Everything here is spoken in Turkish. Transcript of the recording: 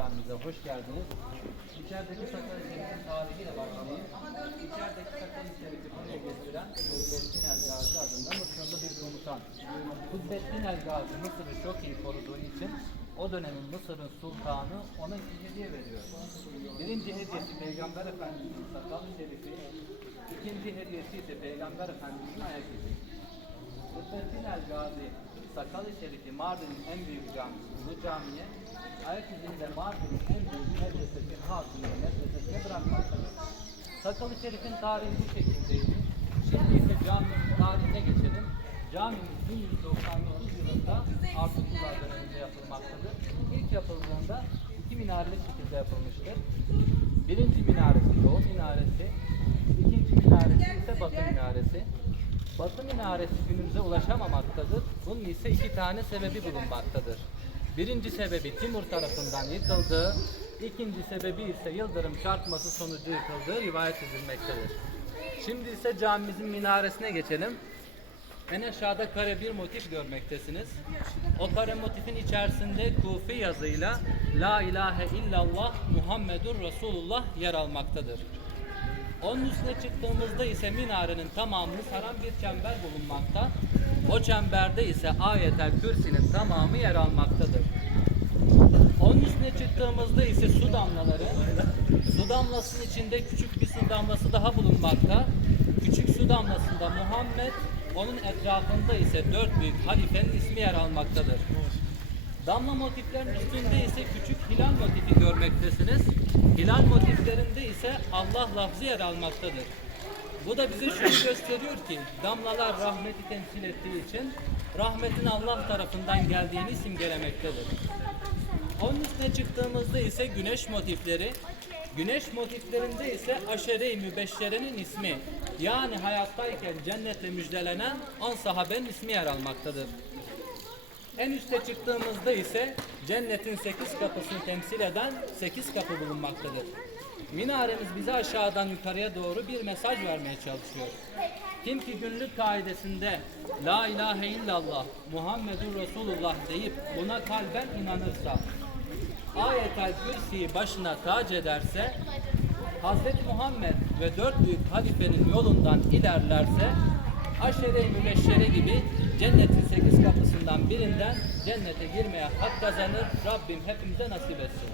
camimize hoş geldiniz. İçerideki Sakarya Şerif'in tarihiyle başlayayım. İçerideki Sakarya Şerif'i buraya getiren Kudbettin El Gazi adında Mısırlı bir komutan. Kudbettin El Gazi Mısır'ı çok iyi koruduğu için o dönemin Mısır'ın sultanı ona iki hediye veriyor. Birinci hediyesi Peygamber Efendimiz'in sakal şerifi, ikinci hediyesi ise Peygamber Efendimiz'in ayak izi. Kudrettin El Gazi Sakalı Şerifi Mardin'in en büyük camisi bu camiye ayak izinde Mardin'in en büyük medresesi Hatuniye medresesine bırakmaktadır. Sakalı Şerif'in tarihi bu şekildeydi. Şimdi ise caminin tarihine geçelim. Camimiz 1199 yılında Artuklular döneminde yapılmaktadır. İlk yapıldığında iki minareli şekilde yapılmıştır. Birinci minaresi Doğu minaresi, ikinci minaresi ise Batı minaresi. Batı minaresi günümüze ulaşamamaktadır. Bunun ise iki tane sebebi bulunmaktadır. Birinci sebebi Timur tarafından yıkıldığı, ikinci sebebi ise yıldırım çarpması sonucu yıkıldığı rivayet edilmektedir. Şimdi ise camimizin minaresine geçelim. En aşağıda kare bir motif görmektesiniz. O kare motifin içerisinde kufi yazıyla La ilahe illallah Muhammedur Resulullah yer almaktadır. Onun üstüne çıktığımızda ise minarenin tamamını saran bir çember bulunmakta. O çemberde ise ayetel kürsinin tamamı yer almaktadır. Onun üstüne çıktığımızda ise su damlaları, su damlasının içinde küçük bir su damlası daha bulunmakta. Küçük su damlasında Muhammed, onun etrafında ise dört büyük halifenin ismi yer almaktadır. Damla motiflerin üstünde ise küçük hilal motifi görmektesiniz. Hilal motiflerinde ise Allah lafzı yer almaktadır. Bu da bize şunu gösteriyor ki damlalar rahmeti temsil ettiği için rahmetin Allah tarafından geldiğini simgelemektedir. Onun üstüne çıktığımızda ise güneş motifleri, güneş motiflerinde ise aşere-i mübeşşerenin ismi yani hayattayken cennetle müjdelenen 10 sahabenin ismi yer almaktadır. En üste çıktığımızda ise cennetin sekiz kapısını temsil eden sekiz kapı bulunmaktadır. Minaremiz bize aşağıdan yukarıya doğru bir mesaj vermeye çalışıyor. Kim ki günlük kaidesinde La ilahe illallah Muhammedur Resulullah deyip buna kalben inanırsa ayetel kürsiyi başına tac ederse Hazreti Muhammed ve dört büyük halifenin yolundan ilerlerse aşere-i mübeşşere gibi cennetin sekiz kapısından birinden cennete girmeye hak kazanır. Rabbim hepimize nasip etsin.